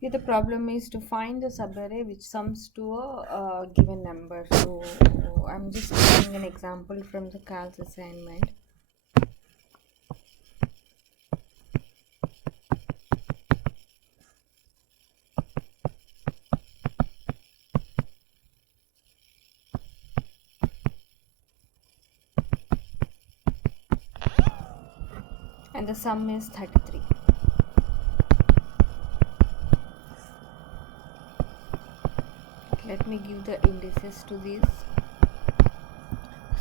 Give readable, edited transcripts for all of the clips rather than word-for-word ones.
Here the problem is to find the subarray which sums to a given number. So I'm just giving an example from the calc assignment. And the sum is 33. Let me give the indices to this.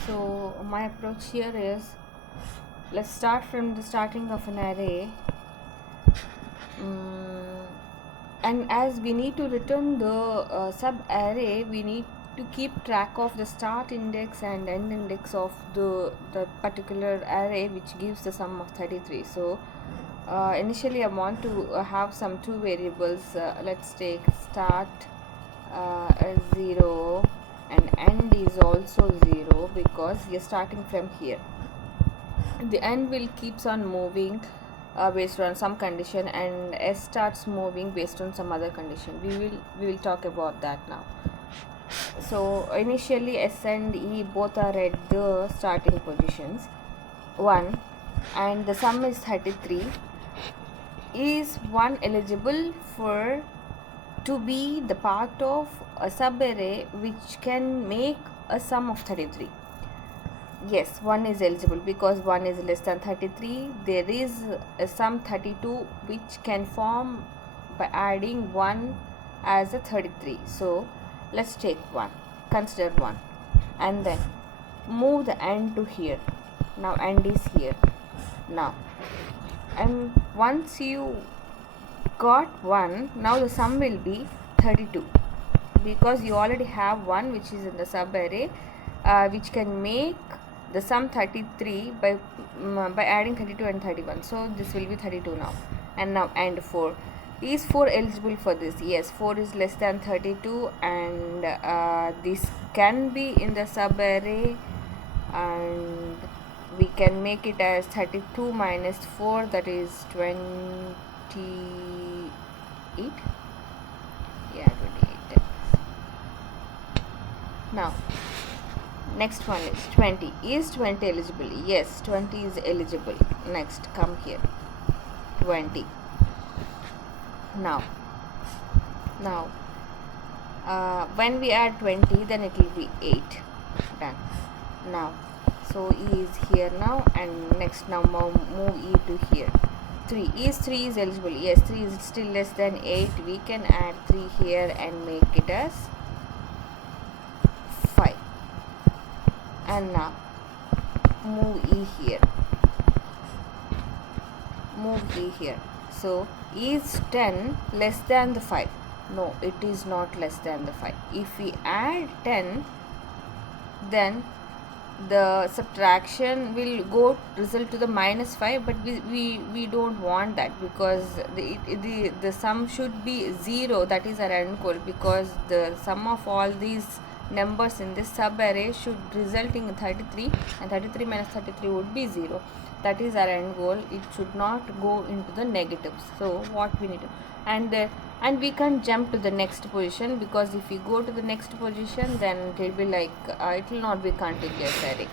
So my approach here is, let's start from the starting of an array. And as we need to return the sub array, we need to keep track of the start index and end index of the particular array, which gives the sum of 33. So initially I want to have some two variables. Let's take start as 0 and end is also 0, because we are starting from here. The end will keeps on moving based on some condition, and S starts moving based on some other condition. We will talk about that now. So initially S and E both are at the starting positions 1, and the sum is 33. Is 1 eligible for to be the part of a subarray which can make a sum of 33? Yes, 1 is eligible, because 1 is less than 33. There is a sum 32 which can form by adding 1 as a 33. So let's take 1, consider 1, and then move the end to here. Now end is here. Now, and once you got 1, now the sum will be 32, because you already have 1 which is in the subarray which can make the sum 33 by adding 32 and 31. So this will be 32 now. And now and 4. Is 4 eligible for this? Yes, 4 is less than 32, and this can be in the subarray, and we can make it as 32 minus 4, that is 28. Yeah, 28. Now next one is 20. Is 20 eligible? Yes, 20 is eligible. Next, come here. 20. Now when we add 20, then it will be 8. Done. Now, so E is here now, and next now move E to here. 3. Is 3 is eligible? Yes, 3 is still less than 8. We can add 3 here and make it as 5. And now move E here, move E here. So is 10 less than the 5? No, it is not less than the 5. If we add 10, then the subtraction will go result to the minus 5, but we don't want that, because the sum should be 0. That is our end goal, because the sum of all these numbers in this subarray should result in 33, and 33 minus 33 would be 0. That is our end goal. It should not go into the negatives. So what we need to, and we can't jump to the next position, because if we go to the next position, then it will be like it will not be contiguous array.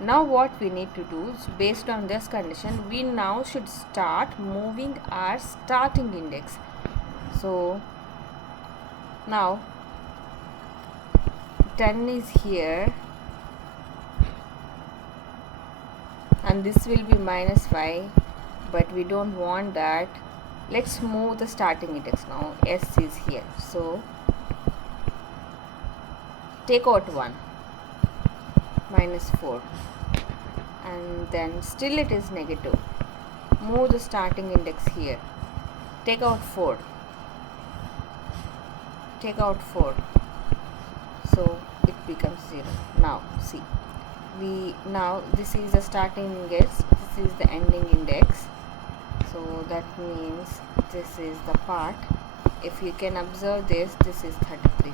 Now what we need to do is, based on this condition, we now should start moving our starting index. So now 10 is here, and this will be minus 5, but we don't want that. Let's move the starting index now. S is here, so take out 1, minus 4, and then still it is negative. Move the starting index here, take out 4, take out 4, so it becomes 0. Now see, now this is the starting index, this is the ending index, so that means this is the part. If you can observe this is 33.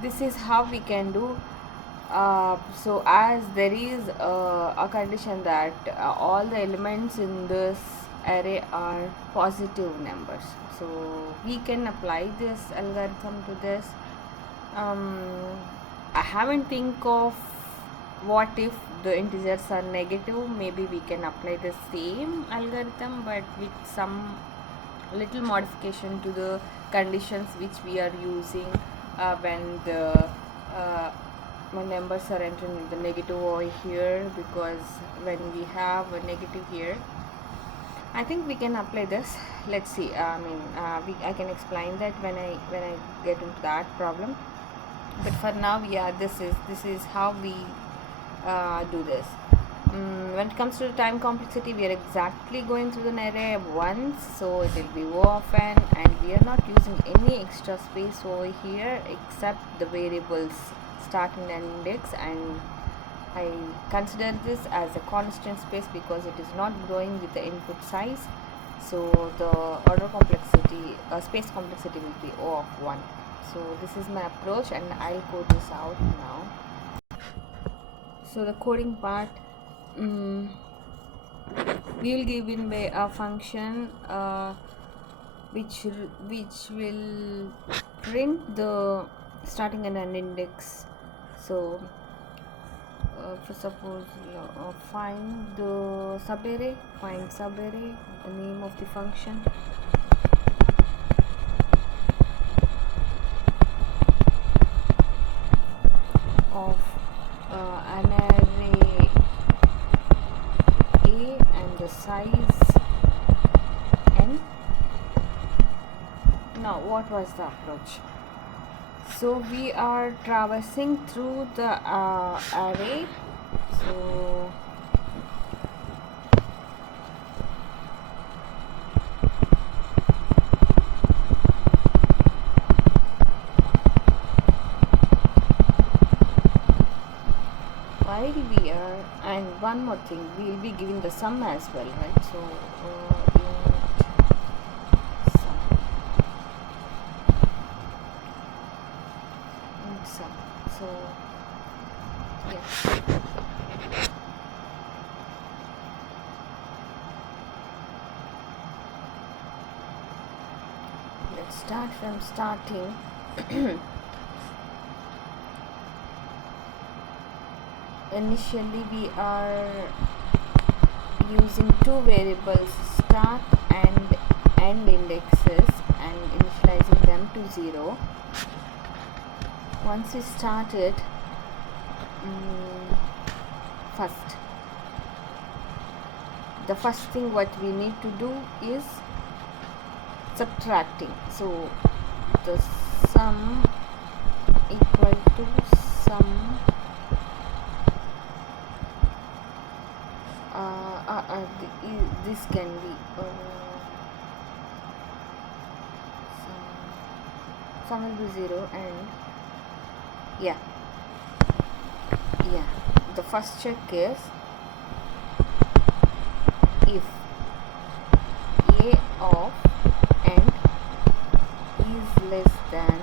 This is how we can do. So as there is a condition that all the elements in this array are positive numbers. So we can apply this algorithm to this. I haven't think of what if the integers are negative. Maybe we can apply the same algorithm but with some little modification to the conditions which we are using when the uh, when numbers are entering the negative over here, because when we have a negative here, I think we can apply this. Let's see. I can explain that when I get into that problem. But for now, yeah, this is how we do this. When it comes to the time complexity, we are exactly going through an array once, so it will be O of n, and we are not using any extra space over here except the variables start and end index, and I consider this as a constant space because it is not growing with the input size. So the order complexity, space complexity will be O of 1. So this is my approach, and I'll code this out now. So the coding part, we will give in a function which will print the starting and end index. So for suppose find the subarray, the name of the function. Of an array A and the size n. Now what was the approach? So we are traversing through the array. So while we are, and one more thing, we will be giving the sum as well, right? So sum. So yeah. Let's start from starting. Initially we are using two variables, start and end indexes, and initializing them to 0. Once we started, the first thing what we need to do is subtracting. So the sum equal to sum this can be sum will be 0, and yeah, the first check is if a of n is less than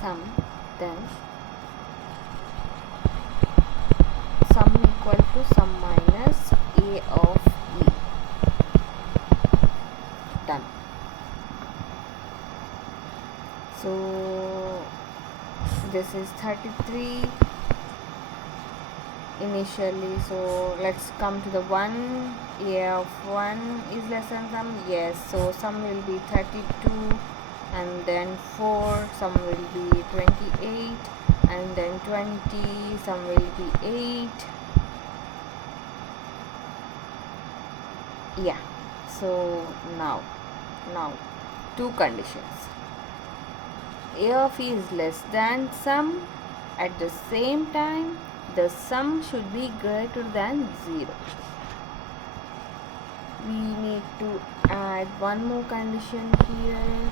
sum, then sum equal to sum minus a of e. Done. So this is 33 initially. So let's come to the 1. A of 1 is less than sum. Yes, so sum will be 32, and then 4, sum will be 28, and then 20, sum will be 8. Yeah, so now two conditions. A of e is less than sum. At the same time, the sum should be greater than 0. We need to add one more condition here.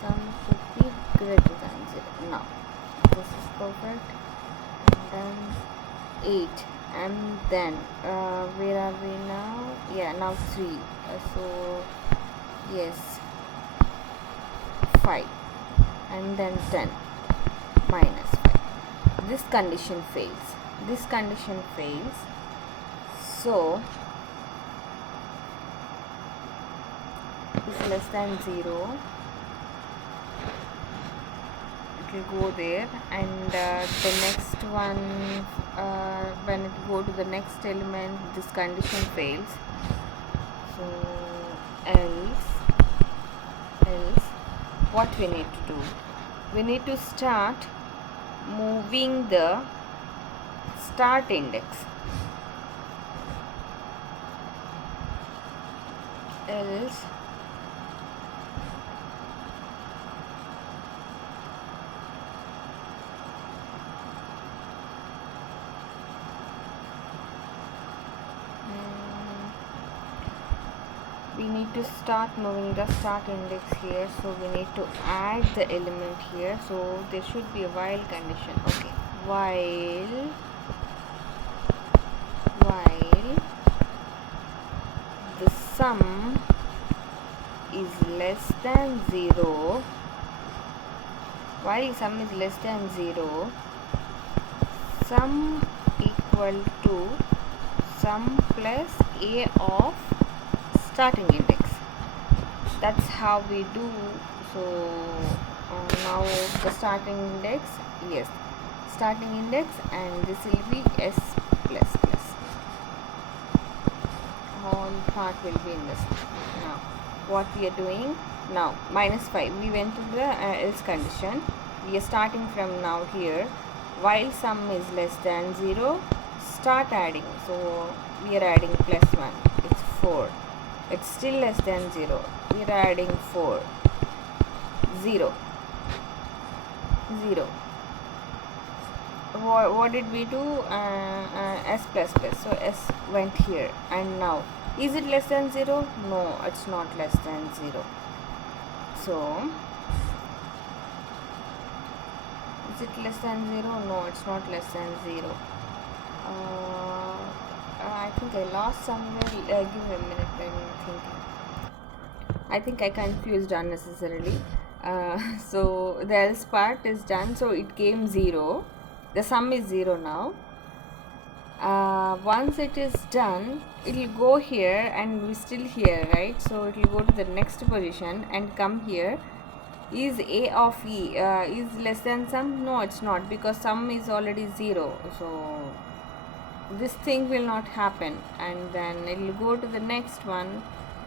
Sum should be greater than 0. Now this is perfect. And then 8, and then where are we now? Yeah, now 3. So yes, 5, and then 10 minus 5. This condition fails. This condition fails. So is less than 0. It will go there, and the next one, when it go to the next element, this condition fails. So else what we need to do? We need to start moving the start index. Else we need to start moving the start index here, so we need to add the element here. So there should be a while condition. Okay, while the sum is less than 0, while sum is less than 0, sum equal to sum plus a of starting index. That's how we do. So now the starting index, yes, starting index, and this will be s plus plus. All part will be in this. Now what we are doing now, minus 5, we went to the else condition. We are starting from now here. While sum is less than 0, start adding. So we are adding plus 1, it's 4. It's still less than 0. We are adding 4. 0. What did we do? S plus plus. So s went here, and now is it less than 0? No, it's not less than 0. So is it less than 0? No, it's not less than 0. I think I lost somewhere. Give me a minute, I'm thinking. I think I confused unnecessarily. So the else part is done. So it came 0. The sum is 0 now. Once it is done, it will go here, and we still here, right? So it will go to the next position and come here. Is a of e is less than sum? No, it's not, because sum is already 0. So this thing will not happen, and then it will go to the next one,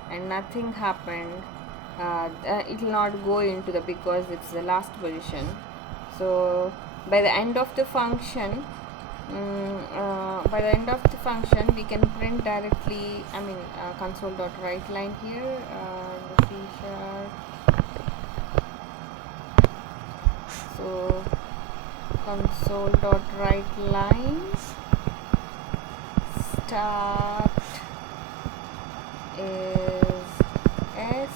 and nothing happened. It will not go into the, because it's the last position. So by the end of the function, we can print directly, console.write line here, the C#. So console.write lines start is s